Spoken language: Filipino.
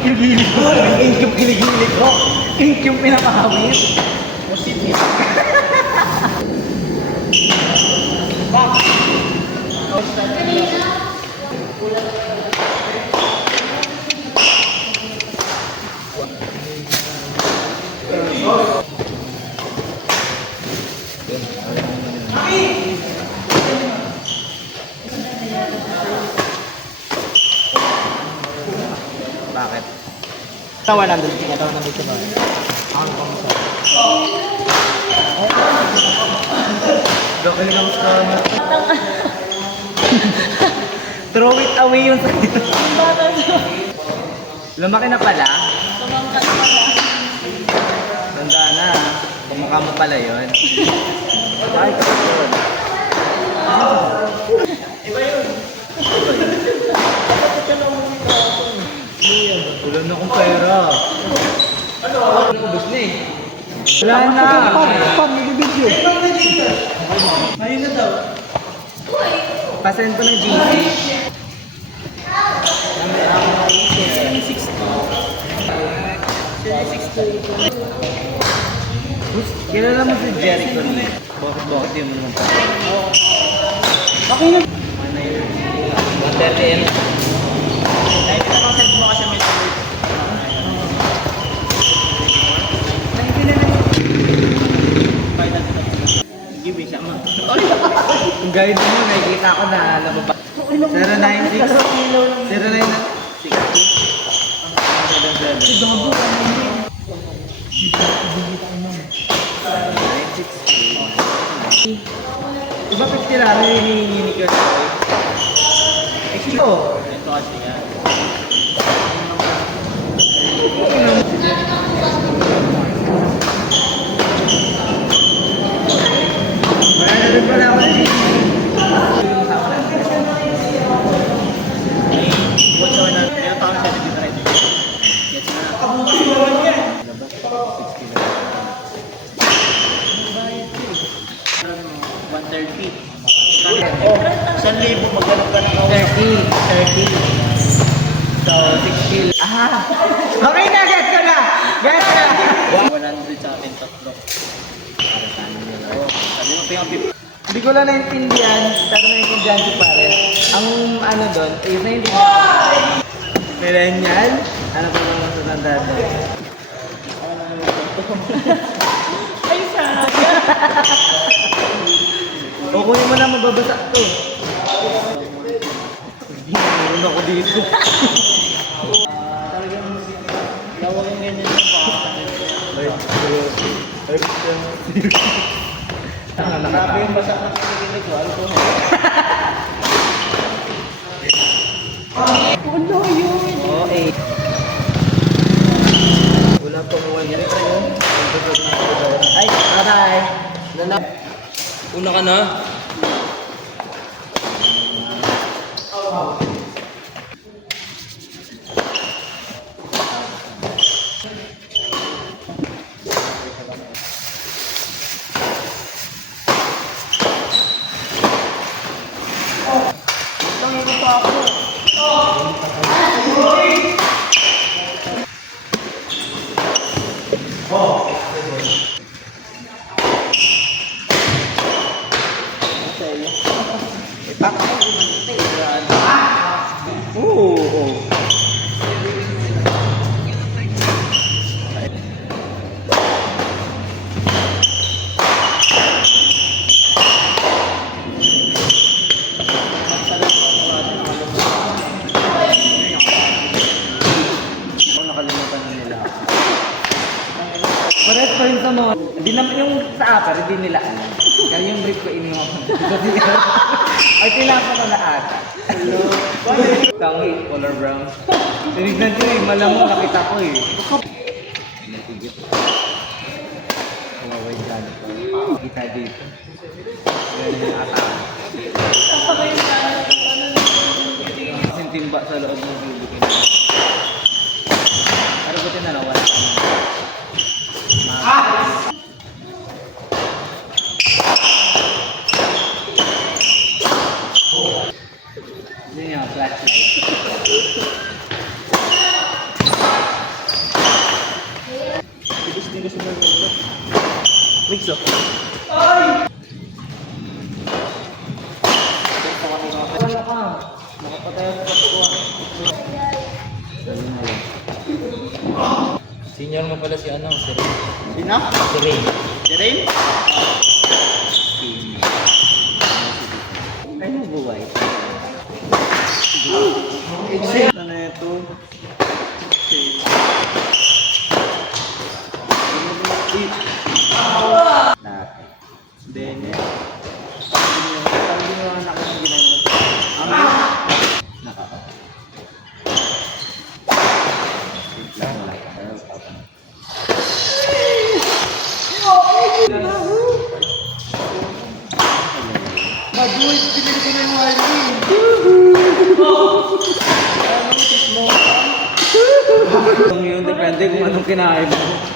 ink yung gilid ko. Ink yung kiligilid ko. Ink yung pinapahawis. Positive. Bakit? Tawa nandun. Tawa nandun siya ba? Ako na kong isa. Dokal ka mas kama. Throw it away yung sa'yo. Lumaki na pala? Lumaki na pala. Tanda na. Kumukha mo pala yun. Ay, kapag yun. Iba yun. Iba yun. Bakit ka naman ito? Wala na akong pera. Ano? Ubus na eh. Wala na. Pag-video. Ayun na daw. Pasend ko ng GC. Kilala mo si Jericho Lee? Bakit yun mo naman pa? Bakit yun? Ano yun? 130M. Ay, pinapasend mo kasi may tuloy. Give siya mo. Kung gawin mo, nakikita ko na nababa. 096 Iba 50 laro yung hinihingi ni Kurt Boy. Ito kasi nga. Doon pala ako na dito. Watch out na. Meron pa kami 70 na rin. Yes na. Labas. 130. Oh, 1,000 magkano ka na 30. So, 6 kill. Ah! Okay na, get ko na! Get ko na! 100 sa akin, tatlo. Para sana nila. Sabi mo, pinang hindi ko lang naintindihan, pero naintindihan ko pare. Ang ano doon, is naintindihan. Millennial? Ano pa ba mas matanda doon? Ay, sana. O kunin mo na mababasa to. Hindi naman ako dito. Talagang lawak yung ganyan yung grabe yung basa ng pinigilig ko. Ano ko? Ano yun? Oo, 8. Wala pa mo yan. Ay, bye-bye. Una ka na? Pares pa rin sa mga, hindi naman yung sa upper, hindi nila alam. Kaya yung brief ko iniwan ko. Ay, tinapa ko na ata. Hello. Tangi, color brown. Tinignan ko eh, malamang nakita ko eh. Natigit. Kawaway dyan. Kita dito. Ganyan yung ata. Kasing timba sa loob ng bibikin. Pero buti na lang, wala ka na. Yun yung flashlight. Patayan ko ko. Senior mo pala si ano, si Ray. Sino? Si Ray. Si Rain? Ay, nabuhay. Ano na ito? Natin. Then, sabi nyo ang anak ng ginagawa. Amin? Nakakapit. Lang lang. Mag-uwit, pinili ko na yung wiring. Yung yun, depende kung anong kinain mo.